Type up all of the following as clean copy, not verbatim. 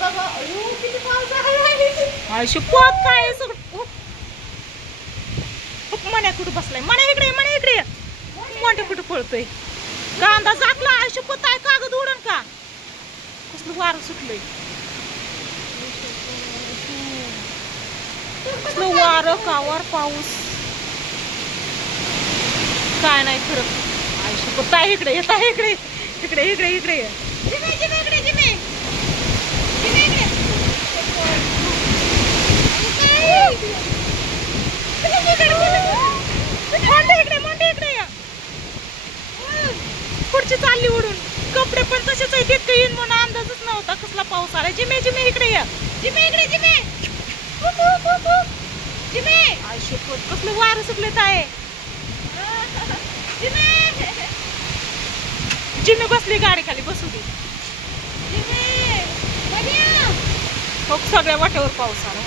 बाबा अयो किती पाऊस आहे. शिकवत काय सगळं मण्या कुठं बसलाय. मण्या इकडे ये. मोठे कुठं पळतोय. कांदा झाकला शिकवत आहे. कागद उडन का कसलं वारं सुटलंय. कसलं वारं कावर पाऊस काय नाही खरं. शिकवत आहे इकडे येत आहे. इकडे इकडे इकडे इकडे ये. जिमे जिमे इकडे जिमे जिमे इकडे मोठे इकडे या. पुढची चालली उडून. कपडे पण तसेच आहे. तितकं येईन म्हणून अंदाजच नव्हता कसला पाऊस आला. जिमे जिमे इकडे या. जिमे इकडे जिमे जिमे आयुष्यभर कसलं वारं सुटलेत आहे. जिमे बसली गाडी खाली बसू दे. जिमे बनिया हो सगळ्या वाट्यावर पाऊस आला.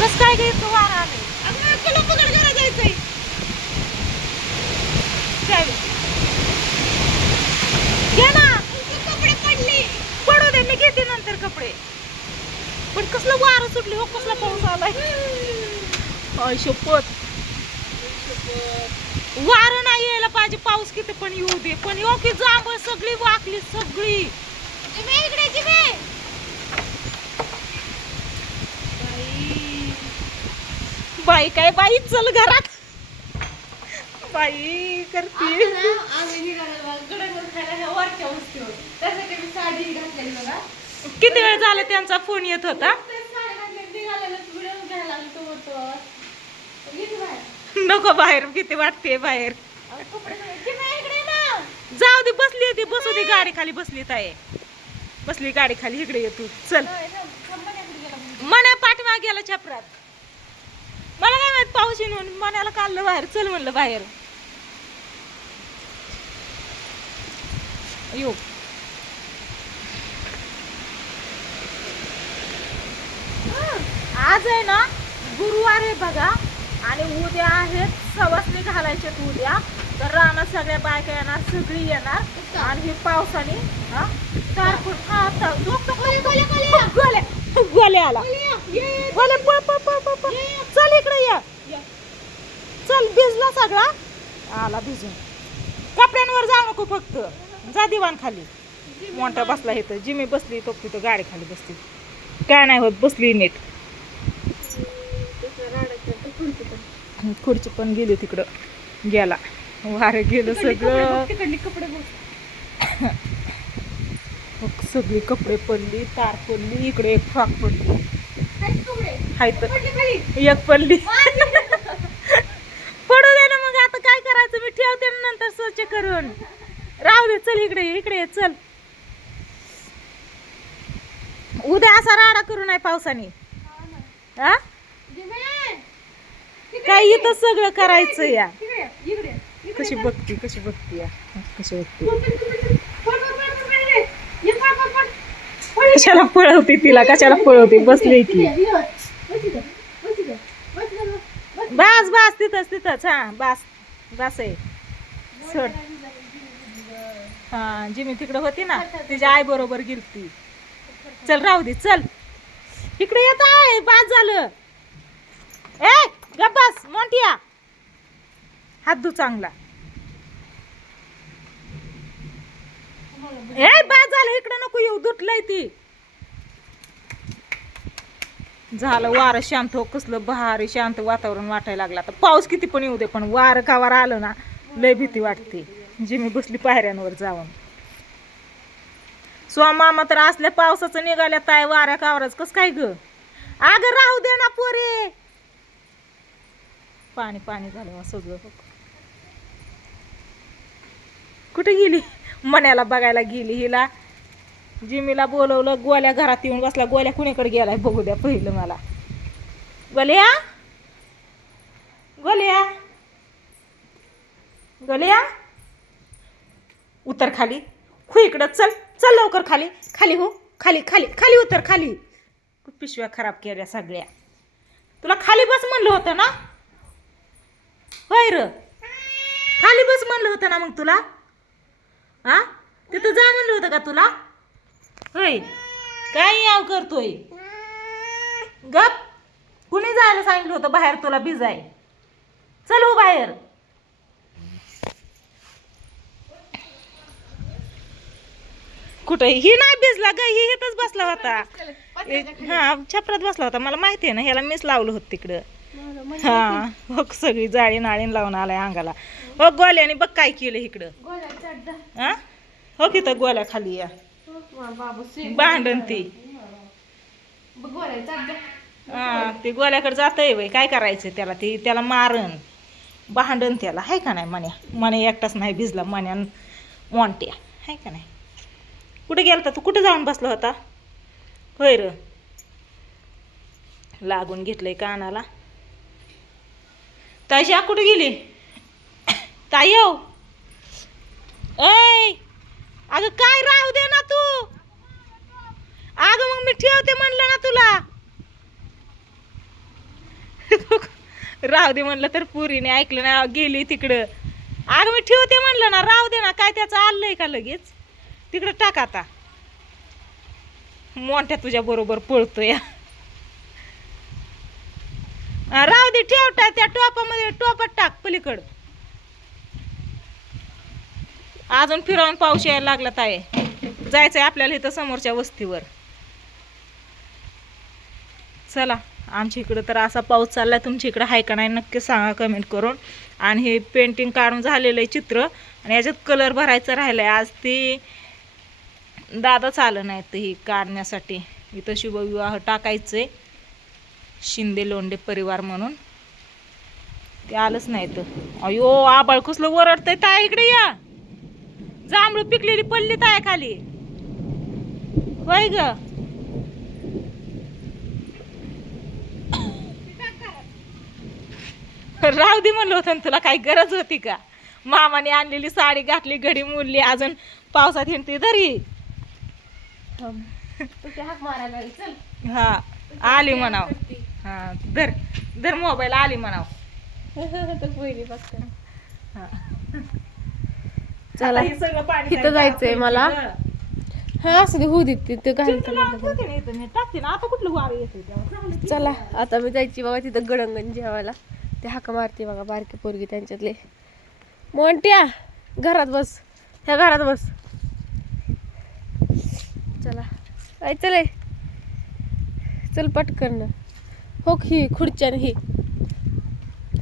कस काय गे इतकं वारं आलंय. अगं तुला पकड घरा जायचंय. घे ना. कपडे पडले. पडू दे मी घेते नंतर कपडे. पण कसलं वारं सुटले हो. कसला पाऊस आलाय. आयुष्यपत वारं नाही यायला पाहिजे. पाऊस किती पण येऊ दे. पण येऊ की जांभळ सगळी वाकली सगळी. जिमे इकडे जिमे बाई काय बाई चल घरात. बाई करते. किती वेळ झाला त्यांचा फोन येत होता. नको बाहेर किती वाटते बाहेर. जाऊ दे बसली ती बसू दे गाडी खाली बसली ताई. बसली गाडी खाली इकडे ये तू चल. मण्या पाठीमागे गेला छपरात. मला काय माहित पाऊस येऊन मण्याला काढलं बाहेर. चल म्हणलं बाहेर. यो आज आहे ना गुरुवार आहे बघा. आणि उद्या आहेत सवासणी घालायचे उद्या. तर रानात सगळ्या बायका येणार सगळी येणार. आणि हे पावसाने गोल्या आला. चल इकडे या. चल भिजला सगळा आला भिजून. कपड्यांवर जाऊ नको फक्त. जा दिवाण खाली. मोठा बसला इथं. जिमी बसली तो तिथं गाडी खाली बसली. काय नाही होत बसली नीट. खुर्ची पण गेली तिकडं गेला. वारं गेलं सगळं. सगळी कपडे पडली. तार पडली. इकडे एक फ्रॉक पडली. एक पडली. पडू दे ना मग आता काय करायचं. मी ठेवते नंतर स्वच्छ करून. राहू दे. चल इकडे इकडे चल. उद्या असा राडा करू नाही पावसाने. हा काय इथं सगळं करायचं या. कशी बघती कशी बघती या. कशी बघती. कशाला पळवते तिला. कशाला पळवते. बसले की बस बस तिथंच तिथंच. हा बस बस आहे. सोड. हा जिमी तिकडं होती ना तिच्या आई बरोबर गेलती. चल राहू दे चल. इकडे येत आहे. बास झालं. ए गप बस मोठ्या. हात धु चांगला. ए बास झालं. इकडे नको येऊ. धुतलंय ती. झालं वारं शांत हो. कसलं भारी शांत वातावरण वाटायला लागलं. आता पाऊस किती पण येऊ दे पण वारं कावर आलं ना लय भीती वाटते. जिमी बसली पायऱ्यांवर जाऊन. मामा तर असल्या पावसाचं निघाल्या ताय वाऱ्या कावरच कस काय ग. अगं राहू दे ना पोरे. पाणी पाणी झालं सगळं. कुठे गेली. मण्याला बघायला गेली. हिला जिमीला बोलवलं. गोल्या घरात येऊन बसला. गोल्या कुणीकडे गेलाय बघू द्या पहिलं मला. गोल्या गोल्या गोल्या उतर खाली. खू इकडं चल. चल लवकर खाली. खाली हो. खाली खाली खाली उतर खाली. पिशव्या खराब केल्या सगळ्या. तुला खाली बस म्हणलं होतं ना. होय र खाली बस म्हणलं होतं ना मग तुला. हा तिथं जा म्हणलं होतं का तुला? होय, काय याव करतोय गप? कुणी जायला सांगितलं होतं बाहेर तुला भिजाय? चल हो बाहेर. कुठं ही नाही भिजला ग, ही इथंच बसला होता. हा, छपरात बसला होता. मला माहिती आहे ना, ह्याला मीच लावलं होतं तिकडं. हा, हो सगळी जाळी नाळीन लावून आलाय अंगाला. हो गोल्याने बघ काय केलं इकडं. हा, हो की तर गोल्या खाली या भांडण ती. हा, ते गोल्याकडे जातंय वय, काय करायचं त्याला? ते त्याला मारण भांडण त्याला, हाय का नाही? मण्या एकटाच नाही भिजला, मण्या मोंट्या, हाय का नाही? कुठे गेलता तू? कुठे जाऊन बसला होता? होय र, लागून घेतलंय कानाला. ताईशी कुठे गेली? ताई येऊ. ऐ अगं काय राहू दे ना तू. अगं मग मी ठेवते म्हणलं ना तुला. राहू दे म्हणलं तर पुरीने ऐकलं ना, गेली तिकडं. अगं मी ठेवते म्हणलं ना, राहू दे ना. काय त्याचं आलंय का लगेच? तिकडं टाक आता. मोठ्या तुझ्या बरोबर पळतोय. राहू दे, ठेव त्या टोपामध्ये, टोपात टाक पलीकड. अजून फिरवून पाऊस यायला लागला ताई. जायचंय आपल्याला इथं समोरच्या वस्तीवर. चला, आमच्या इकडं तर असा पाऊस चाललाय. तुमच्या इकडं आहे का नाही नक्की सांगा कमेंट करून. आणि हे पेंटिंग काढून झालेलं आहे चित्र, आणि याच्यात कलर भरायचं राहिलंय. आज ती दादाच आलं नाही तर ही काढण्यासाठी. इथं शुभविवाह टाकायचंय, शिंदे लोंढे परिवार म्हणून. ते आलंच नाही तर. अयो आबाळ कसलं वरडतंय ताय. इकडे या. जांभळं पिकलेली पडली ताय खाली. होय ग, राहू दे म्हणलं होतं तुला. काही गरज होती का? मामाने आणलेली साडी घातली, घडी मोडली, अजून पावसात हिंडती. धरी हा, आली म्हणाव. हा, धर धर मोबाईल, आली म्हणाव. चला, आता हे सगळं पाणी इथं जायचंय मला. हा, असं दे, होऊ दे. तिथं टाकते ना. आता कुठलं वारं येते? चला, आता मी जायची बघा तिथं गडंगण जेवायला. ते हाका मारते बघा बारकी पोरगी त्यांच्यातले. मोंट्या घरात बस, ह्या घरात बस. चला, काय चले, चल पटकन. हो ही खुर्च्या, ही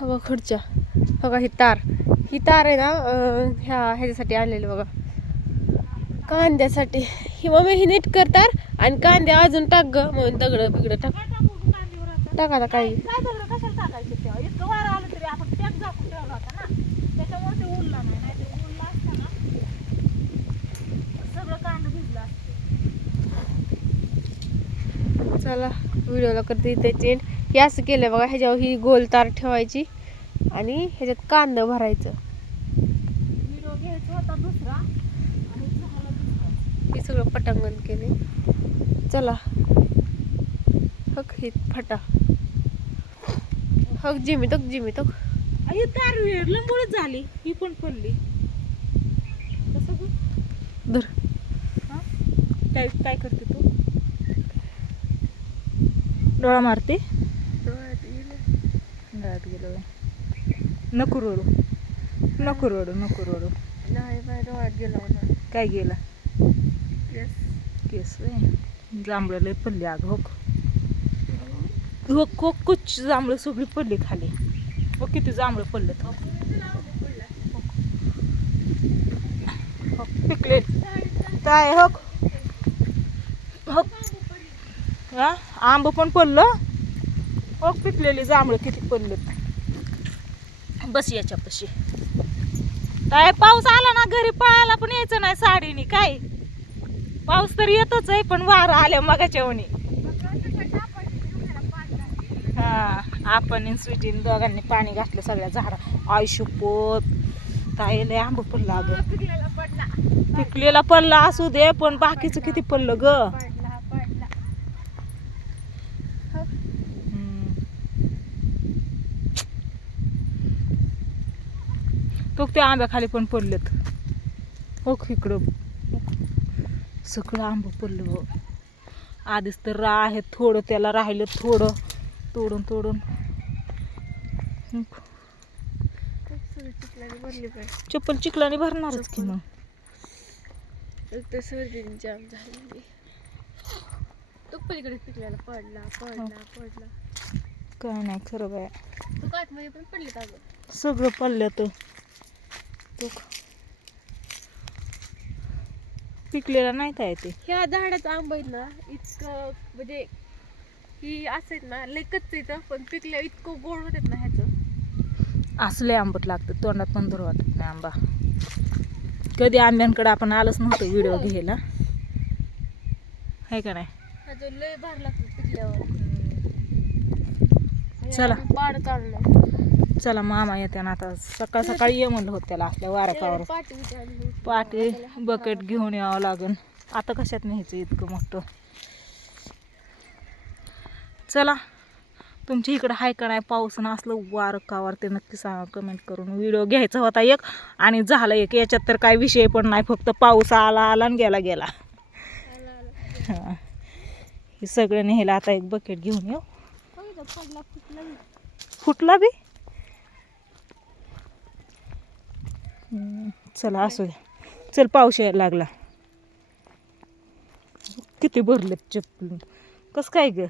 हवा खुर्च्या. बघा ही तार आहे ना, ह्याच्यासाठी आणलेली बघा, कांद्यासाठी. ही मम्मी ही नीट करतात. आणि कांदे अजून टाक ग, म्हणून दगड बिगड टाक. टाक आता काही. कशाला टाकायचं तेव्हा? इतकं वारं आलं तरी आपण पॅक झाकून ठेवला होता ना, त्याच्यामुळे ते उरला नाही. नाही ते उरला असता ना, सगळं कांदा भिजलं असतं. चला, व्हिडिओला करते इथे चेंज. हे असं केलं बघा, ह्याच्यावर ही गोल तार ठेवायची आणि ह्याच्यात कांदा भरायचं. व्हिडिओ घ्यायचा होता दुसरा आणि झाला दुसरा. हे सगळं पटांगण केले. चला, हक हे फटा, हक जिमी तक. ही तार लंबोळच झाली. ही पण पडली. कसं ग? धर. हा, काय करते तू? डोळा मारते. डोळ्यात गेलो. नको रडू. नाही बाय, डोळ्यात गेला होता. काय गेला? केस जांभळं लय पडली. अगं हो कुछ जांभळं सगळी पडली खाली. हो किती जांभळं पडले. हो पिकले काय. हो हा, आंब पण पडलं. हो पिकलेली जांभळं किती पडलेत. बस याच्यापाशी. काय पाऊस आला ना, घरी पळायला पण यायचं नाही साडीनी. काय पाऊस तर येतच आहे, पण वारं आल्या मगाच्या वणी. हा, आपण स्वीटीन दोघांनी पाणी घातलं सगळ्या झाडा. आयुष्यपोत ताईले आंब पडला. अगं पिकलेला पडला असू दे, पण बाकीचं किती पडलं ग. तो त्या आंब्याखाली पण पडलेत. हो इकडं सगळं आंबं पडलं हो. आधीच तर आहे थोडं, त्याला राहिलं थोडं तोडून तोडून. चप्पल चिखलाने भरणारच की मग. सर्दी जाम झालेली. तो पलीकडे पिकल्याला पडला पडला पडला. काय नाही खरं बाय, तो काठमध्ये पण पडले अगं. सगळं पडलं तर पिकलेला नाही काय ते. ह्या झाडाचं आंबा आहेत ना इतकं म्हणजे ही असं आहेत ना लय कच्च येतं, पण पिकल्या इतकं गोड होतात ना ह्याचं. असले आंबट लागतं, तोंडात पण धर वाटत नाही आंबा. कधी आंब्यांकडे आपण आलंच नव्हतं व्हिडिओ घ्यायला, आहे का नाही. ह्याचं लय भार लागतं पिकल्यावर. चला. पाड चाललंय. चला मामा येते ना आता. सकाळ सकाळी ये म्हणलं होतं त्याला असल्या वाऱ्यापावर. पाटे बकेट घेऊन यावं लागेल. आता कशात न्यायचं इतकं मोठं. चला, तुमच्या इकडं आहे का नाही पाऊस ना असलं वारं कावर ते नक्की सांगा कमेंट करून. व्हिडिओ घ्यायचा होता एक आणि झाला एक. याच्यात तर काय विषय पण नाही, फक्त पाऊस आला आला आणि गेला गेला. हां, हे सगळं न्यायला आता एक बकेट घेऊन येऊ. फुटला बी. चला असू द्या. चल, पाऊस यायला लागला. किती भरलेत चप्पल. कसं काय ग.